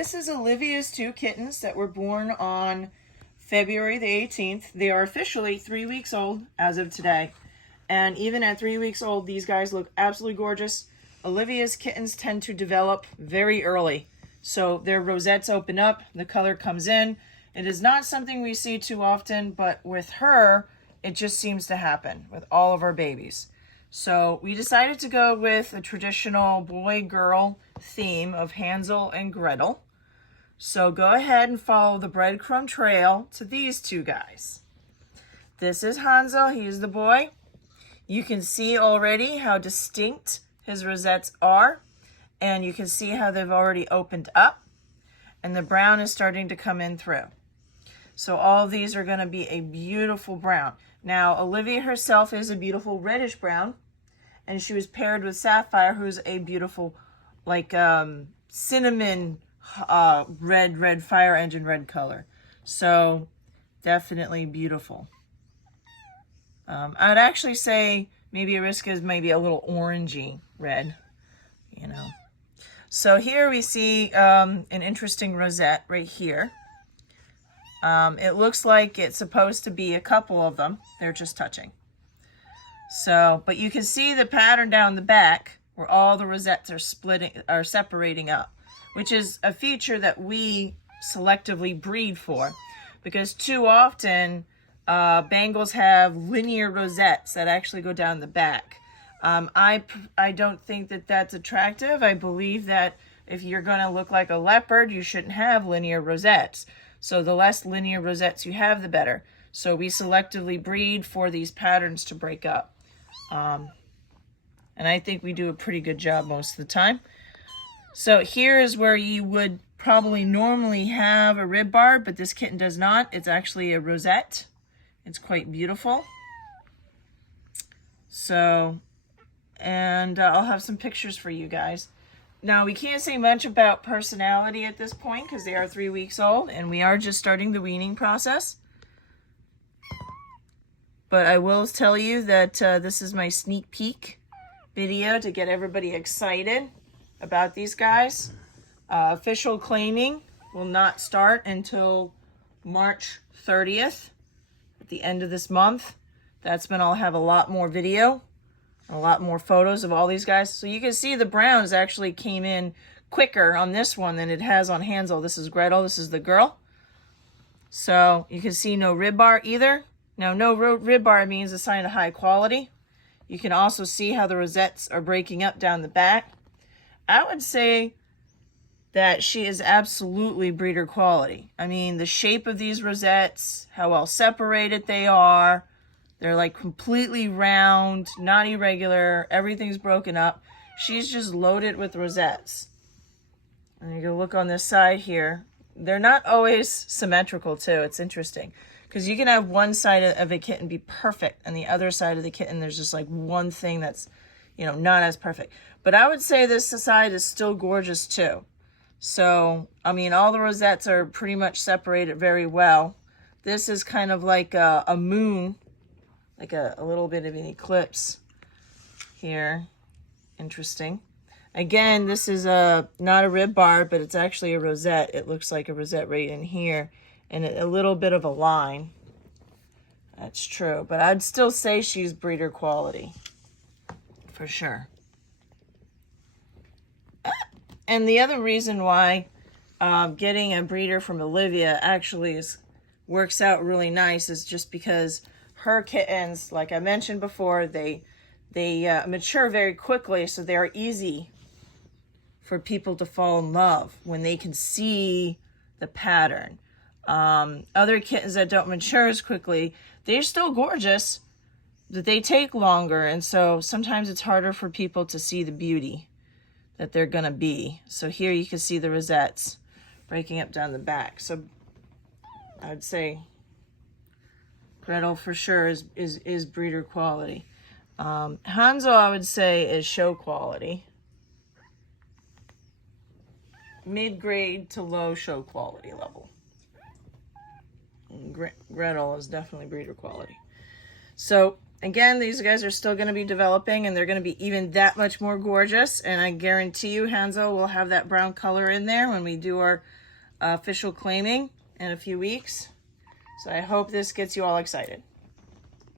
This is Olivia's two kittens that were born on February the 18th. They are officially 3 weeks old as of today. And even at 3 weeks old, these guys look absolutely gorgeous. Olivia's kittens tend to develop very early. So their rosettes open up, the color comes in. It is not something we see too often, but with her, it just seems to happen with all of our babies. So we decided to go with a traditional boy-girl theme of Hanzo and Gretel. So go ahead and follow the breadcrumb trail to these two guys. This is Hanzo, he is the boy. You can see already how distinct his rosettes are, and you can see how they've already opened up, and the brown is starting to come in through. So all of these are going to be a beautiful brown. Now, Olivia herself is a beautiful reddish brown, and she was paired with Sapphire, who's a beautiful, like, cinnamon red fire engine red color. So definitely beautiful. I'd actually say maybe Ariska is maybe a little orangey red, you know. So here we see an interesting rosette right here. It looks like it's supposed to be a couple of them. They're just touching. So, but you can see the pattern down the back where all the rosettes are separating up, which is a feature that we selectively breed for, because too often Bengals have linear rosettes that actually go down the back. I don't think that that's attractive. I believe that if you're going to look like a leopard, you shouldn't have linear rosettes. So the less linear rosettes you have, the better. So we selectively breed for these patterns to break up. And I think we do a pretty good job most of the time. So here is where you would probably normally have a rib barb, but this kitten does not. It's actually a rosette. It's quite beautiful. So, and I'll have some pictures for you guys. Now, we can't say much about personality at this point because they are 3 weeks old and we are just starting the weaning process. But I will tell you that this is my sneak peek video to get everybody excited about these guys. Official claiming will not start until March 30th, at the end of this month. That's when I'll have a lot more video, a lot more photos of all these guys. So you can see the browns actually came in quicker on this one than it has on Hanzo. This is Gretel, this is the girl. So you can see no rib bar either. Now, no rib bar means a sign of high quality. You can also see how the rosettes are breaking up down the back. I would say that she is absolutely breeder quality. I mean, the shape of these rosettes, how well separated they are. They're like completely round, not irregular. Everything's broken up. She's just loaded with rosettes. And you can look on this side here. They're not always symmetrical too. It's interesting. Because you can have one side of a kitten be perfect, and the other side of the kitten, there's just like one thing that's, you know, not as perfect. But I would say this side is still gorgeous too. So, I mean, all the rosettes are pretty much separated very well. This is kind of like a moon, like a little bit of an eclipse here. Interesting. Again, this is not a rib bar, but it's actually a rosette. It looks like a rosette right in here. And a little bit of a line. That's true. But I'd still say she's breeder quality. For sure. And the other reason why getting a breeder from Olivia actually works out really nice is just because her kittens, like I mentioned before, they mature very quickly, so they're easy for people to fall in love when they can see the pattern. Other kittens that don't mature as quickly, they're still gorgeous, but they take longer, and so sometimes it's harder for people to see the beauty that they're gonna be. So here you can see the rosettes breaking up down the back. So I would say Gretel for sure is breeder quality. Hanzo, I would say, is show quality. Mid-grade to low show quality level. Gretel is definitely breeder quality. So again, these guys are still going to be developing, and they're going to be even that much more gorgeous. And I guarantee you Hanzo will have that brown color in there when we do our official claiming in a few weeks. So I hope this gets you all excited.